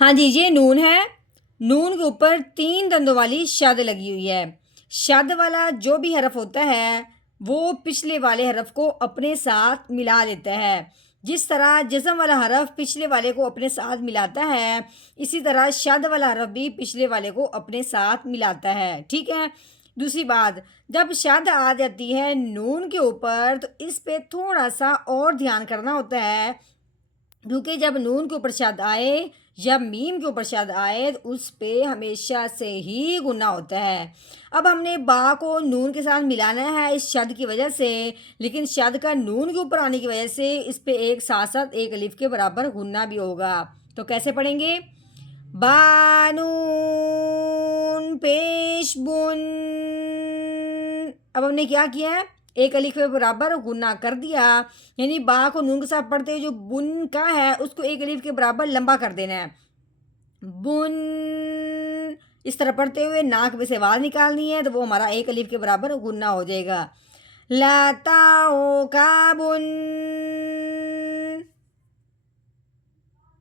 ہاں جی، یہ نون ہے. نون کے اوپر 3 دندوں والی شد لگی ہوئی ہے. شد والا جو بھی حرف ہوتا ہے وہ پچھلے والے حرف کو اپنے ساتھ ملا لیتا ہے. جس طرح جزم والا حرف پچھلے والے کو اپنے ساتھ ملاتا ہے، اسی طرح شد والا حرف بھی پچھلے والے کو اپنے ساتھ ملاتا ہے. ٹھیک ہے. دوسری بات، جب شد آ جاتی ہے نون کے اوپر تو اس پہ تھوڑا سا اور دھیان کرنا ہوتا ہے، کیونکہ جب نون کے اوپر شد آئے یا میم کے اوپر شد آئے تو اس پہ ہمیشہ سے ہی گنا ہوتا ہے. اب ہم نے با کو نون کے ساتھ ملانا ہے اس شد کی وجہ سے، لیکن شد کا نون کے اوپر آنے کی وجہ سے اس پہ ایک ساتھ ساتھ ایک الف کے برابر گنا بھی ہوگا. تو کیسے پڑھیں گے؟ بانون پیش بن. اب ہم نے کیا کیا ہے؟ ایک الف کے برابر گنا کر دیا، یعنی با کو نون کے ساتھ پڑھتے ہوئے جو بن کا ہے اس کو ایک الف کے برابر لمبا کر دینا ہے. بن اس طرح پڑھتے ہوئے ناک میں سے آواز نکالنی ہے تو وہ ہمارا ایک الف کے برابر گنا ہو جائے گا. لتاؤ کا بن.